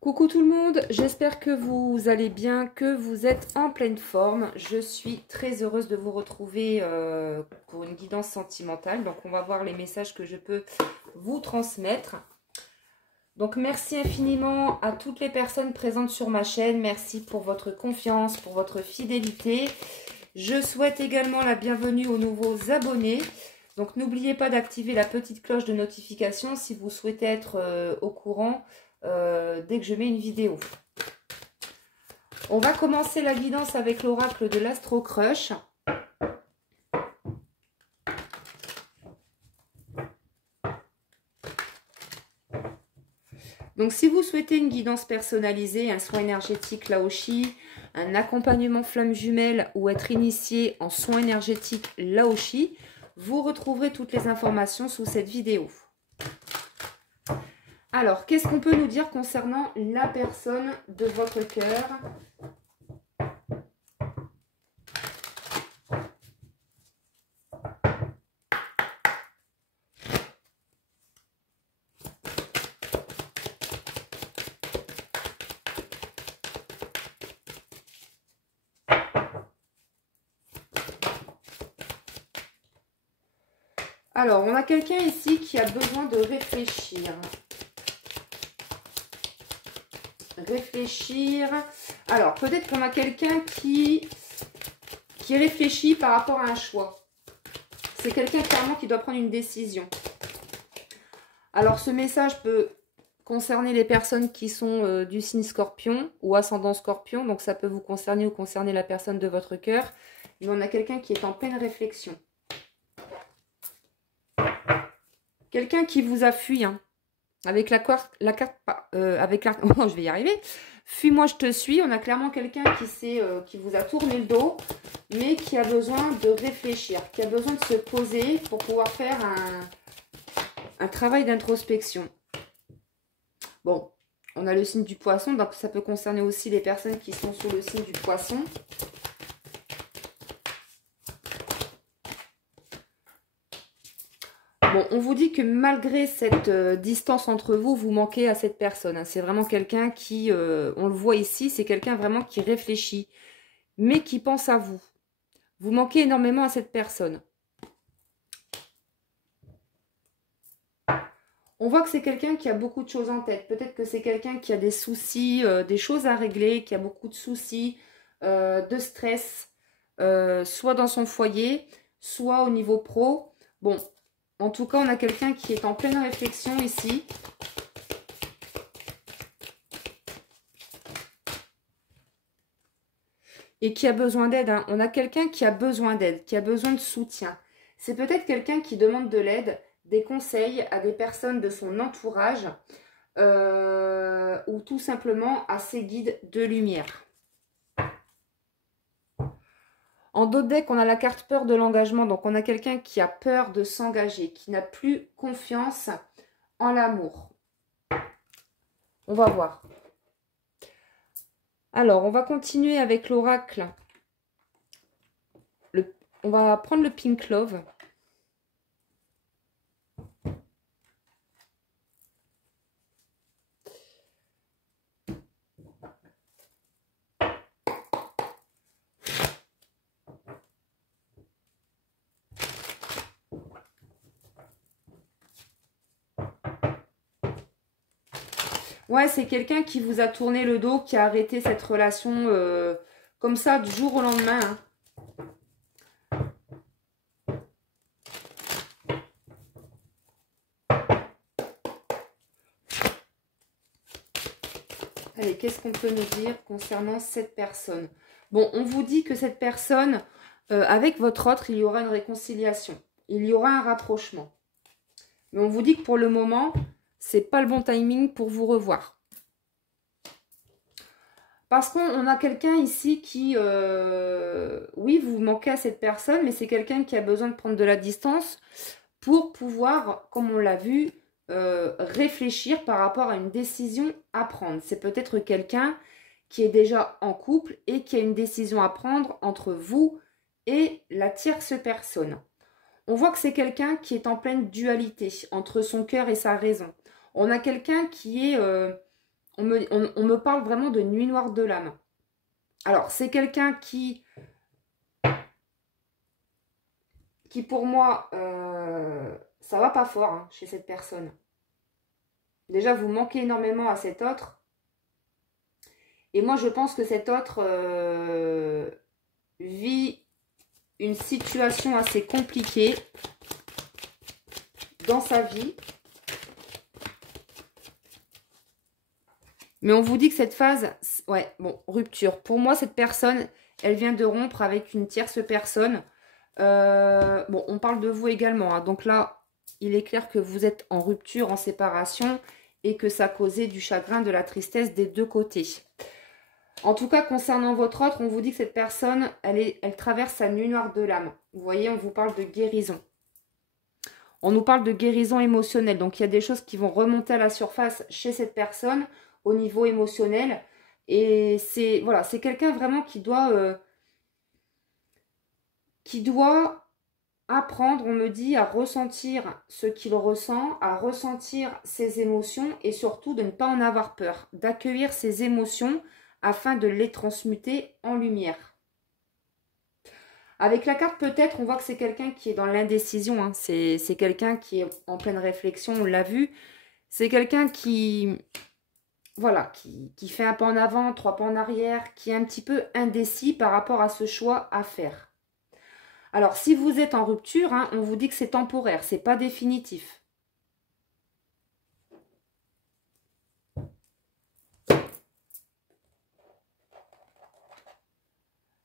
Coucou tout le monde, j'espère que vous allez bien, que vous êtes en pleine forme. Je suis très heureuse de vous retrouver pour une guidance sentimentale. Donc on va voir les messages que je peux vous transmettre. Donc merci infiniment à toutes les personnes présentes sur ma chaîne. Merci pour votre confiance, pour votre fidélité. Je souhaite également la bienvenue aux nouveaux abonnés. Donc n'oubliez pas d'activer la petite cloche de notification si vous souhaitez être au courant dès que je mets une vidéo. On va commencer la guidance avec l'oracle de l'Astro Crush. Donc si vous souhaitez une guidance personnalisée, un soin énergétique Laoshi, un accompagnement flamme jumelle ou être initié en soin énergétique Laoshi, vous retrouverez toutes les informations sous cette vidéo. Alors, qu'est-ce qu'on peut nous dire concernant la personne de votre cœur? Alors, on a quelqu'un ici qui a besoin de réfléchir. Alors, peut-être qu'on a quelqu'un qui réfléchit par rapport à un choix. C'est quelqu'un clairement qui doit prendre une décision. Alors, ce message peut concerner les personnes qui sont du signe Scorpion ou ascendant Scorpion. Donc, ça peut vous concerner ou concerner la personne de votre cœur. Mais on a quelqu'un qui est en pleine réflexion. Quelqu'un qui vous a fui, hein. Avec la carte, oh, je vais y arriver. Fuis-moi, je te suis. On a clairement quelqu'un qui vous a tourné le dos, mais qui a besoin de réfléchir, qui a besoin de se poser pour pouvoir faire un travail d'introspection. Bon, on a le signe du poisson, donc ça peut concerner aussi les personnes qui sont sous le signe du poisson. Bon, on vous dit que malgré cette distance entre vous, vous manquez à cette personne. Hein. C'est vraiment quelqu'un qui, on le voit ici, c'est quelqu'un vraiment qui réfléchit, mais qui pense à vous. Vous manquez énormément à cette personne. On voit que c'est quelqu'un qui a beaucoup de choses en tête. Peut-être que c'est quelqu'un qui a des soucis, des choses à régler, qui a beaucoup de soucis, de stress, soit dans son foyer, soit au niveau pro. Bon. En tout cas, on a quelqu'un qui est en pleine réflexion ici. Et qui a besoin d'aide. Hein. On a quelqu'un qui a besoin d'aide, qui a besoin de soutien. C'est peut-être quelqu'un qui demande de l'aide, des conseils à des personnes de son entourage ou tout simplement à ses guides de lumière. En dos de deck, on a la carte peur de l'engagement. Donc, on a quelqu'un qui a peur de s'engager, qui n'a plus confiance en l'amour. On va voir. Alors, on va continuer avec l'oracle. On va prendre le Pink Love. Ouais, c'est quelqu'un qui vous a tourné le dos, qui a arrêté cette relation comme ça du jour au lendemain. Hein. Allez, qu'est-ce qu'on peut nous dire concernant cette personne? Bon, on vous dit que cette personne, avec votre autre, il y aura une réconciliation. Il y aura un rapprochement. Mais on vous dit que pour le moment, c'est pas le bon timing pour vous revoir. Parce qu'on a quelqu'un ici qui, oui, vous manquez à cette personne, mais c'est quelqu'un qui a besoin de prendre de la distance pour pouvoir, comme on l'a vu, réfléchir par rapport à une décision à prendre. C'est peut-être quelqu'un qui est déjà en couple et qui a une décision à prendre entre vous et la tierce personne. On voit que c'est quelqu'un qui est en pleine dualité entre son cœur et sa raison. On a quelqu'un qui est, on me parle vraiment de nuit noire de l'âme. Alors, c'est quelqu'un qui pour moi, ça va pas fort hein, chez cette personne. Déjà, vous manquez énormément à cet autre. Et moi, je pense que cet autre vit une situation assez compliquée dans sa vie. Mais on vous dit que cette phase, ouais, bon, rupture. Pour moi, cette personne, elle vient de rompre avec une tierce personne. Bon, on parle de vous également. Hein. Donc là, il est clair que vous êtes en rupture, en séparation et que ça causait du chagrin, de la tristesse des deux côtés. En tout cas, concernant votre autre, on vous dit que cette personne, elle traverse sa nuit noire de l'âme. Vous voyez, on vous parle de guérison. On nous parle de guérison émotionnelle. Donc, il y a des choses qui vont remonter à la surface chez cette personne au niveau émotionnel. Et c'est voilà, c'est quelqu'un vraiment qui doit apprendre, on me dit, à ressentir ce qu'il ressent, à ressentir ses émotions et surtout de ne pas en avoir peur, d'accueillir ses émotions afin de les transmuter en lumière. Avec la carte, peut-être, on voit que c'est quelqu'un qui est dans l'indécision. Hein. C'est quelqu'un qui est en pleine réflexion, on l'a vu. C'est quelqu'un qui, voilà, qui fait un pas en avant, 3 pas en arrière, qui est un petit peu indécis par rapport à ce choix à faire. Alors, si vous êtes en rupture, hein, on vous dit que c'est temporaire, c'est pas définitif.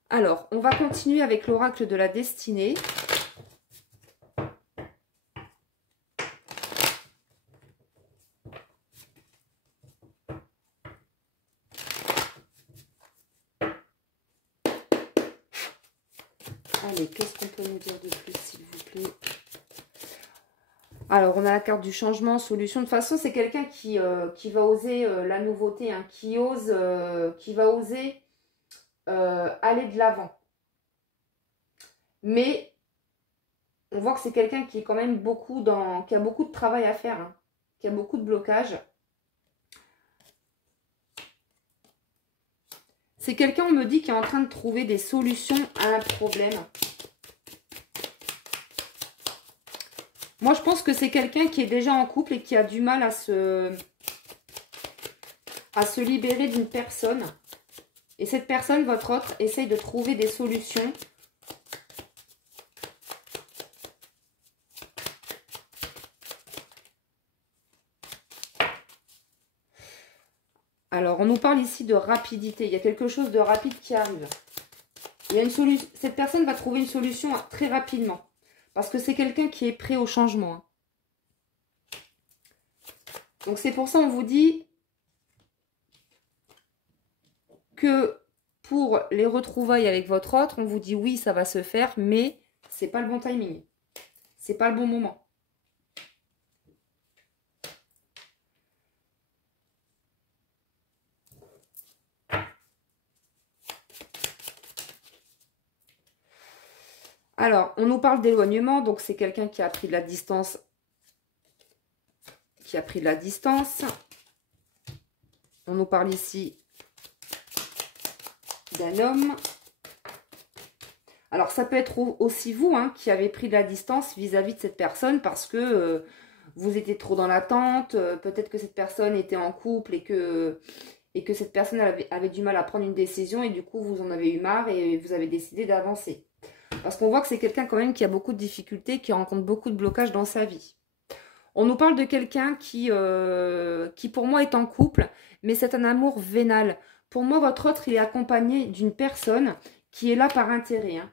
Alors, on va continuer avec l'oracle de la destinée. Allez, qu'est-ce qu'on peut nous dire de plus, s'il vous plaît? Alors, on a la carte du changement, solution. De toute façon, c'est quelqu'un qui va oser la nouveauté, hein, qui va oser aller de l'avant. Mais on voit que c'est quelqu'un qui est quand même qui a beaucoup de travail à faire, hein, qui a beaucoup de blocages. C'est quelqu'un, on me dit, qui est en train de trouver des solutions à un problème. Moi, je pense que c'est quelqu'un qui est déjà en couple et qui a du mal à se libérer d'une personne. Et cette personne, votre autre, essaye de trouver des solutions. Alors, on nous parle ici de rapidité. Il y a quelque chose de rapide qui arrive. Il y a une solution. Cette personne va trouver une solution très rapidement. Parce que c'est quelqu'un qui est prêt au changement. Donc, c'est pour ça qu'on vous dit que pour les retrouvailles avec votre autre, on vous dit oui, ça va se faire, mais c'est pas le bon timing. C'est pas le bon moment. Alors, on nous parle d'éloignement, donc c'est quelqu'un qui a pris de la distance. On nous parle ici d'un homme. Alors, ça peut être aussi vous hein, qui avez pris de la distance vis-à-vis de cette personne parce que vous étiez trop dans l'attente. Peut-être que cette personne était en couple et que cette personne avait du mal à prendre une décision et du coup, vous en avez eu marre et vous avez décidé d'avancer. Parce qu'on voit que c'est quelqu'un quand même qui a beaucoup de difficultés, qui rencontre beaucoup de blocages dans sa vie. On nous parle de quelqu'un qui pour moi est en couple, mais c'est un amour vénal. Pour moi, votre autre, il est accompagné d'une personne qui est là par intérêt. Hein,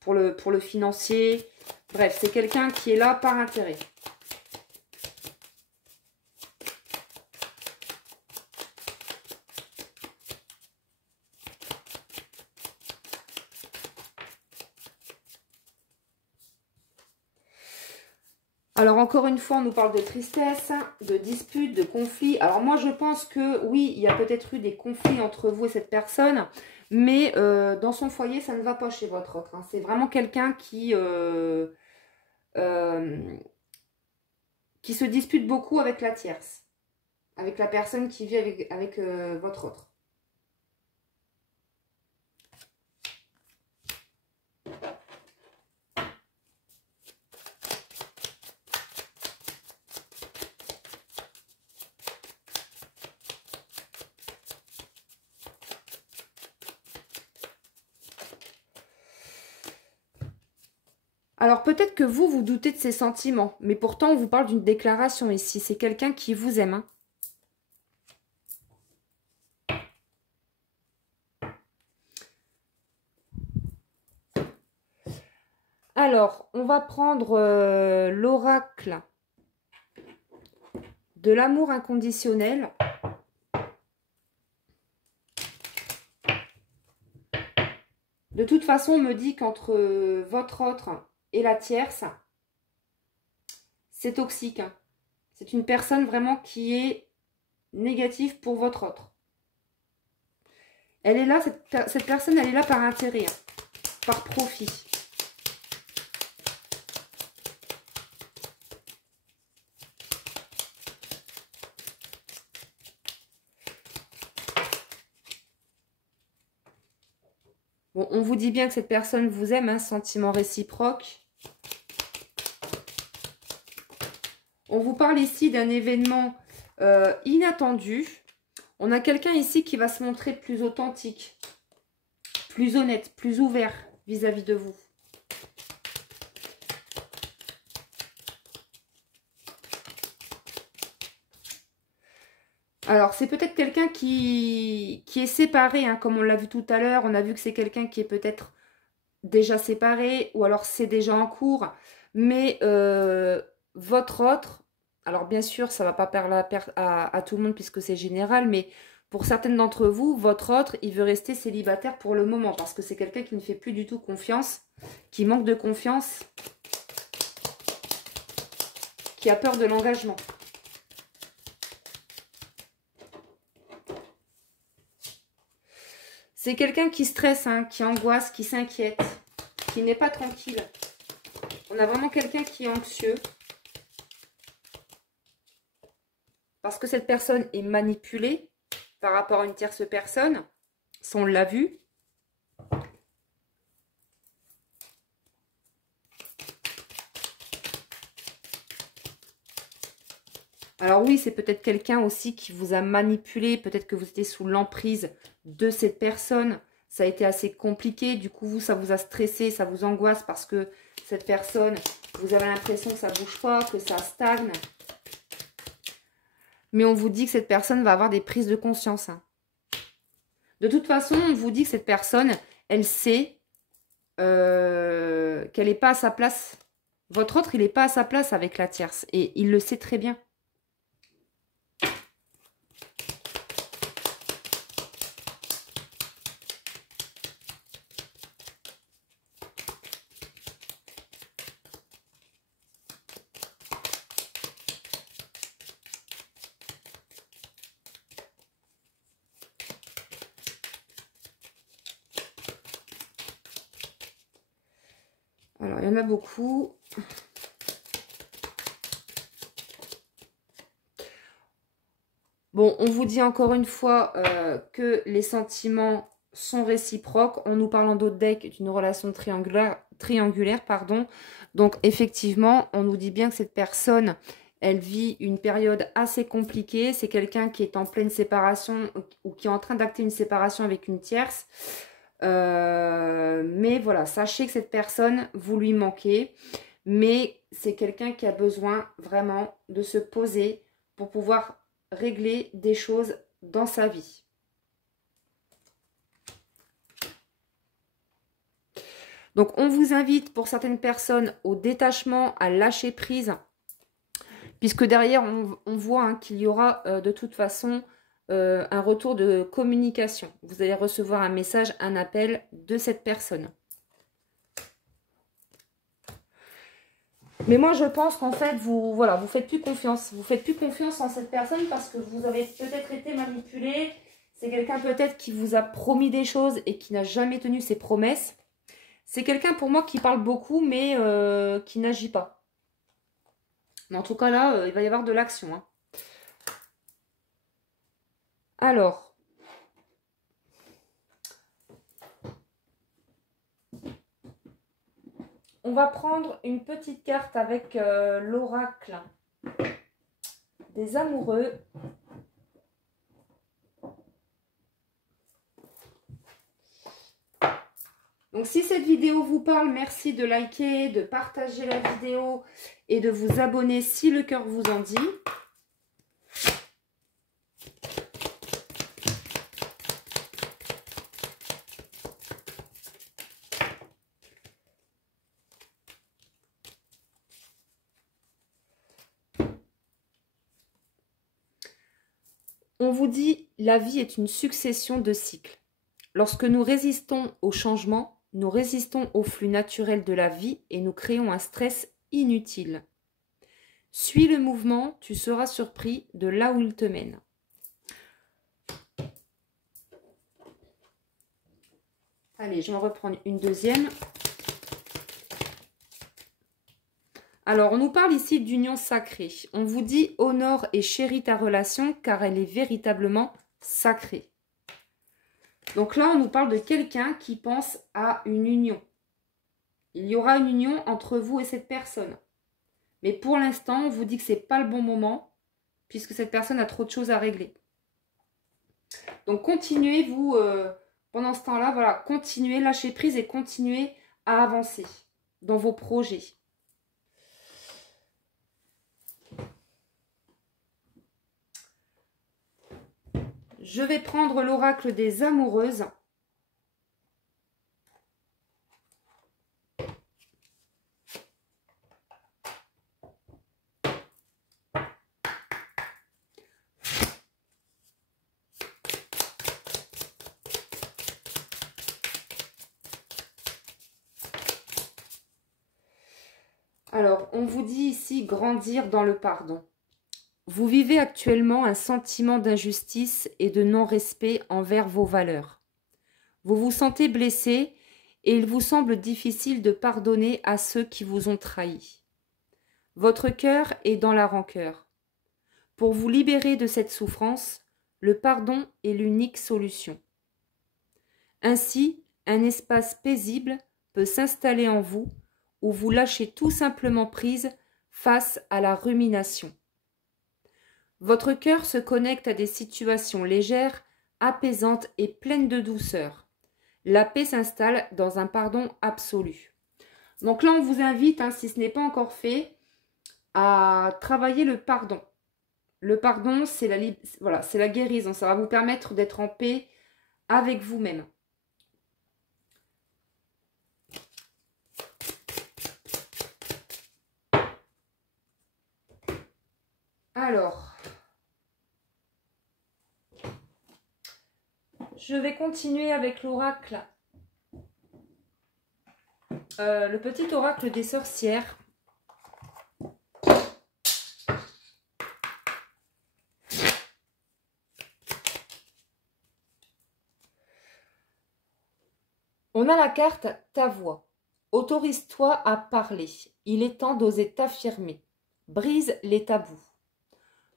pour le financier. Bref, c'est quelqu'un qui est là par intérêt. Alors, encore une fois, on nous parle de tristesse, de disputes, de conflits. Alors, moi, je pense que, oui, il y a peut-être eu des conflits entre vous et cette personne, mais dans son foyer, ça ne va pas chez votre autre. Hein. C'est vraiment quelqu'un qui se dispute beaucoup avec la tierce. avec la personne qui vit avec votre autre. Alors peut-être que vous, vous doutez de ses sentiments, mais pourtant on vous parle d'une déclaration ici. C'est quelqu'un qui vous aime. Hein. Alors, on va prendre l'oracle de l'amour inconditionnel. De toute façon, on me dit qu'entre votre autre et la tierce, c'est toxique. Hein. C'est une personne vraiment qui est négative pour votre autre. Elle est là, cette personne, elle est là par intérêt, hein, par profit. Bon, on vous dit bien que cette personne vous aime, un sentiment réciproque. On vous parle ici d'un événement inattendu. On a quelqu'un ici qui va se montrer plus authentique, plus honnête, plus ouvert vis-à-vis de vous. Alors, c'est peut-être quelqu'un qui est séparé, hein, comme on l'a vu tout à l'heure. On a vu que c'est quelqu'un qui est peut-être déjà séparé ou alors c'est déjà en cours. Mais votre autre, alors bien sûr, ça ne va pas plaire à tout le monde puisque c'est général, mais pour certaines d'entre vous, votre autre, il veut rester célibataire pour le moment parce que c'est quelqu'un qui ne fait plus du tout confiance, qui manque de confiance, qui a peur de l'engagement. C'est quelqu'un qui stresse, hein, qui angoisse, qui s'inquiète, qui n'est pas tranquille. On a vraiment quelqu'un qui est anxieux. Parce que cette personne est manipulée par rapport à une tierce personne. Ça, on l'a vu. Alors oui, c'est peut-être quelqu'un aussi qui vous a manipulé. Peut-être que vous étiez sous l'emprise de cette personne. Ça a été assez compliqué. Du coup, vous, ça vous a stressé, ça vous angoisse parce que cette personne, vous avez l'impression que ça ne bouge pas, que ça stagne. Mais on vous dit que cette personne va avoir des prises de conscience. Hein. De toute façon, on vous dit que cette personne, elle sait qu'elle n'est pas à sa place. Votre autre, il n'est pas à sa place avec la tierce. Et il le sait très bien. Alors, il y en a beaucoup. Bon, on vous dit encore une fois que les sentiments sont réciproques. En nous parlant d'autres decks d'une relation triangulaire, pardon. Donc, effectivement, on nous dit bien que cette personne, elle vit une période assez compliquée. C'est quelqu'un qui est en pleine séparation ou qui est en train d'acter une séparation avec une tierce. Mais voilà, sachez que cette personne, vous lui manquez. Mais c'est quelqu'un qui a besoin vraiment de se poser pour pouvoir régler des choses dans sa vie. Donc, on vous invite pour certaines personnes au détachement, à lâcher prise. Puisque derrière, on voit hein, qu'il y aura de toute façon un retour de communication. Vous allez recevoir un message, un appel de cette personne. Mais moi, je pense qu'en fait, vous faites plus confiance. Vous faites plus confiance en cette personne parce que vous avez peut-être été manipulé. C'est quelqu'un peut-être qui vous a promis des choses et qui n'a jamais tenu ses promesses. C'est quelqu'un pour moi qui parle beaucoup mais qui n'agit pas. Mais en tout cas là, il va y avoir de l'action. Hein. Alors, on va prendre une petite carte avec l'oracle des amoureux. Donc, si cette vidéo vous parle, merci de liker, de partager la vidéo et de vous abonner si le cœur vous en dit. On vous dit, la vie est une succession de cycles. Lorsque nous résistons au changement, nous résistons au flux naturel de la vie et nous créons un stress inutile. Suis le mouvement, tu seras surpris de là où il te mène. Allez, je vais en reprendre une deuxième. Alors, on nous parle ici d'union sacrée. On vous dit, honore et chéris ta relation car elle est véritablement sacrée. Donc là, on nous parle de quelqu'un qui pense à une union. Il y aura une union entre vous et cette personne. Mais pour l'instant, on vous dit que ce n'est pas le bon moment puisque cette personne a trop de choses à régler. Donc, continuez, vous, pendant ce temps-là, voilà, continuez, lâchez prise et continuez à avancer dans vos projets. Je vais prendre l'oracle des amoureuses. Alors, on vous dit ici grandir dans le pardon. Vous vivez actuellement un sentiment d'injustice et de non-respect envers vos valeurs. Vous vous sentez blessé et il vous semble difficile de pardonner à ceux qui vous ont trahi. Votre cœur est dans la rancœur. Pour vous libérer de cette souffrance, le pardon est l'unique solution. Ainsi, un espace paisible peut s'installer en vous où vous lâchez tout simplement prise face à la rumination. Votre cœur se connecte à des situations légères, apaisantes et pleines de douceur. La paix s'installe dans un pardon absolu. Donc là, on vous invite, si ce n'est pas encore fait, à travailler le pardon. Le pardon, c'est la guérison. Ça va vous permettre d'être en paix avec vous-même. Alors, je vais continuer avec l'oracle, le petit oracle des sorcières. On a la carte ta voix. Autorise-toi à parler. Il est temps d'oser t'affirmer. Brise les tabous.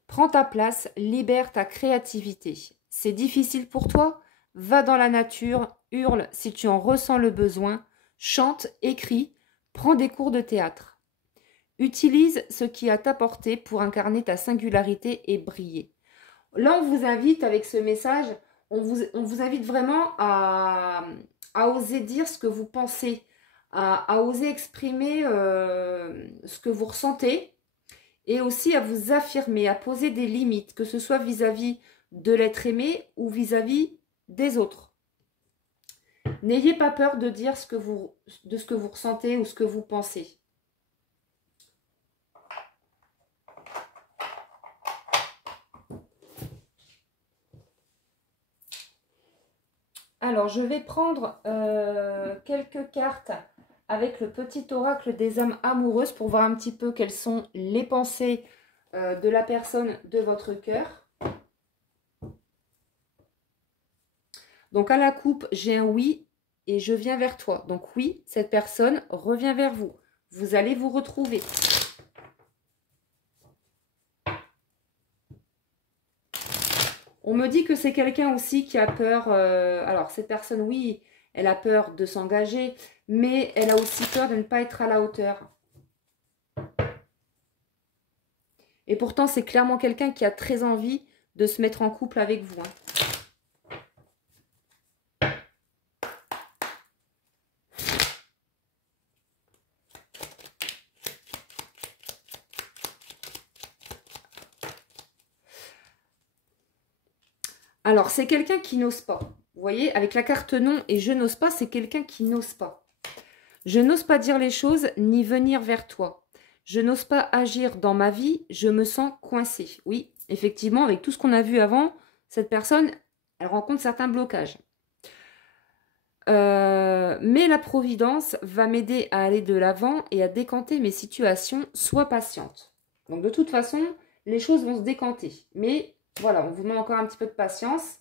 Prends ta place, libère ta créativité. C'est difficile pour toi? Va dans la nature, hurle si tu en ressens le besoin, chante, écris, prends des cours de théâtre. Utilise ce qui est à ta portée pour incarner ta singularité et briller. Là, on vous invite avec ce message, on vous invite vraiment à oser dire ce que vous pensez, à oser exprimer ce que vous ressentez. Et aussi à vous affirmer, à poser des limites, que ce soit vis-à-vis de l'être aimé ou vis-à-vis des autres. N'ayez pas peur de dire de ce que vous ressentez ou ce que vous pensez. Alors, je vais prendre quelques cartes avec le petit oracle des âmes amoureuses pour voir un petit peu quelles sont les pensées de la personne de votre cœur. Donc à la coupe, j'ai un oui et je viens vers toi. Donc oui, cette personne revient vers vous. Vous allez vous retrouver. On On me dit que c'est quelqu'un aussi qui a peur. Alors, cette personne, oui, elle a peur de s'engager, mais elle a aussi peur de ne pas être à la hauteur. Et pourtant, c'est clairement quelqu'un qui a très envie de se mettre en couple avec vous. Alors, c'est quelqu'un qui n'ose pas. Vous voyez, avec la carte non et je n'ose pas, c'est quelqu'un qui n'ose pas. Je n'ose pas dire les choses ni venir vers toi. Je n'ose pas agir dans ma vie, je me sens coincée. Oui, effectivement, avec tout ce qu'on a vu avant, cette personne, elle rencontre certains blocages. Mais la providence va m'aider à aller de l'avant et à décanter mes situations. Sois patiente. Donc, de toute façon, les choses vont se décanter. Mais voilà, on vous demande encore un petit peu de patience.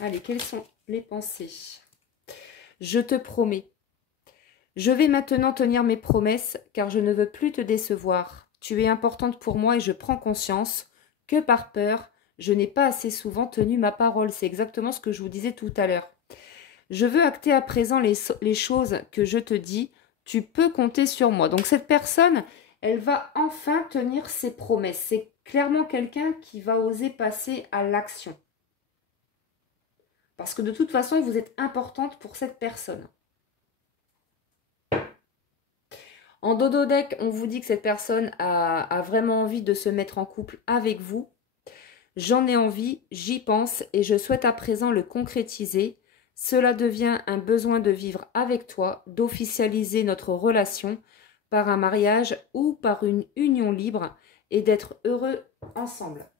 Allez, quelles sont les pensées? Je te promets. Je vais maintenant tenir mes promesses car je ne veux plus te décevoir. Tu es importante pour moi et je prends conscience que par peur, je n'ai pas assez souvent tenu ma parole. C'est exactement ce que je vous disais tout à l'heure. Je veux acter à présent les choses que je te dis. Tu peux compter sur moi. Donc cette personne, elle va enfin tenir ses promesses. C'est clairement quelqu'un qui va oser passer à l'action. Parce que de toute façon, vous êtes importante pour cette personne. En dodo deck, on vous dit que cette personne a vraiment envie de se mettre en couple avec vous. J'en ai envie, j'y pense et je souhaite à présent le concrétiser. Cela devient un besoin de vivre avec toi, d'officialiser notre relation par un mariage ou par une union libre et d'être heureux ensemble.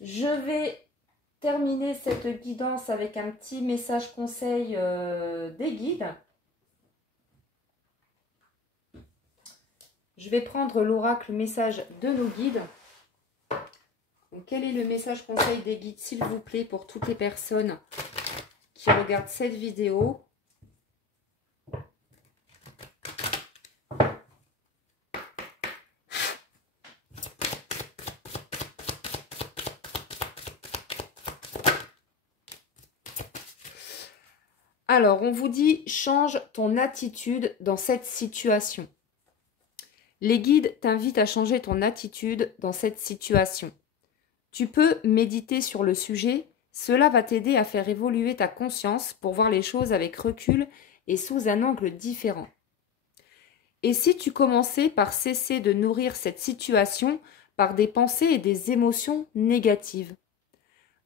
Je vais terminer cette guidance avec un petit message conseil des guides. Je vais prendre l'oracle message de nos guides. Donc, quel est le message conseil des guides, s'il vous plaît, pour toutes les personnes qui regardent cette vidéo? Alors, on vous dit, change ton attitude dans cette situation. Les guides t'invitent à changer ton attitude dans cette situation. Tu peux méditer sur le sujet, cela va t'aider à faire évoluer ta conscience pour voir les choses avec recul et sous un angle différent. Et si tu commençais par cesser de nourrir cette situation par des pensées et des émotions négatives?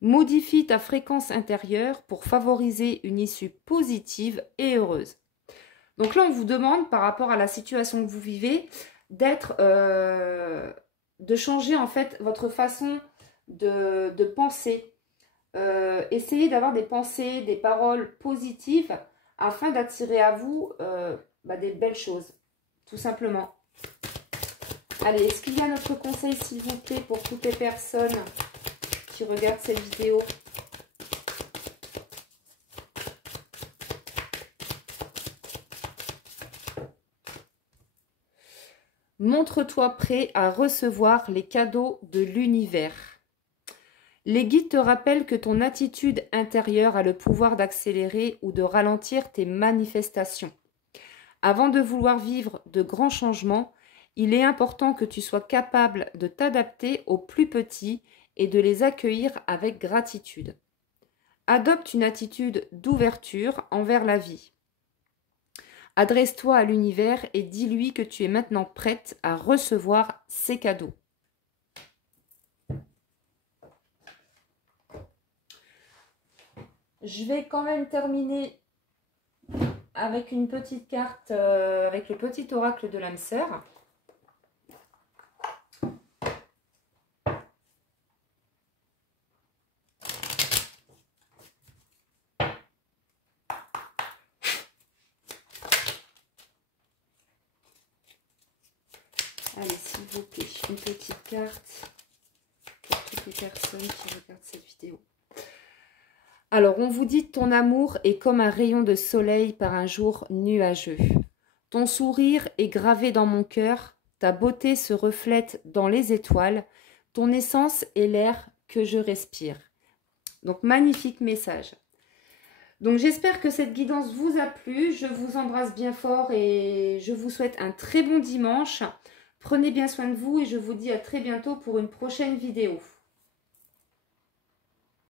Modifie ta fréquence intérieure pour favoriser une issue positive et heureuse. Donc là, on vous demande, par rapport à la situation que vous vivez, de changer en fait votre façon de penser. Essayez d'avoir des pensées, des paroles positives afin d'attirer à vous des belles choses, tout simplement. Allez, est-ce qu'il y a notre conseil, s'il vous plaît, pour toutes les personnes qui regardent cette vidéo? Montre-toi prêt à recevoir les cadeaux de l'univers. Les guides te rappellent que ton attitude intérieure a le pouvoir d'accélérer ou de ralentir tes manifestations. Avant de vouloir vivre de grands changements, il est important que tu sois capable de t'adapter aux plus petits et de les accueillir avec gratitude. Adopte une attitude d'ouverture envers la vie. Adresse-toi à l'univers et dis-lui que tu es maintenant prête à recevoir ses cadeaux. Je vais quand même terminer avec une petite carte, avec le petit oracle de l'âme sœur. Allez, s'il vous plaît, une petite carte pour toutes les personnes qui regardent cette vidéo. Alors, on vous dit ton amour est comme un rayon de soleil par un jour nuageux. Ton sourire est gravé dans mon cœur, ta beauté se reflète dans les étoiles, ton essence est l'air que je respire. Donc, magnifique message. Donc, j'espère que cette guidance vous a plu. Je vous embrasse bien fort et je vous souhaite un très bon dimanche. Prenez bien soin de vous et je vous dis à très bientôt pour une prochaine vidéo.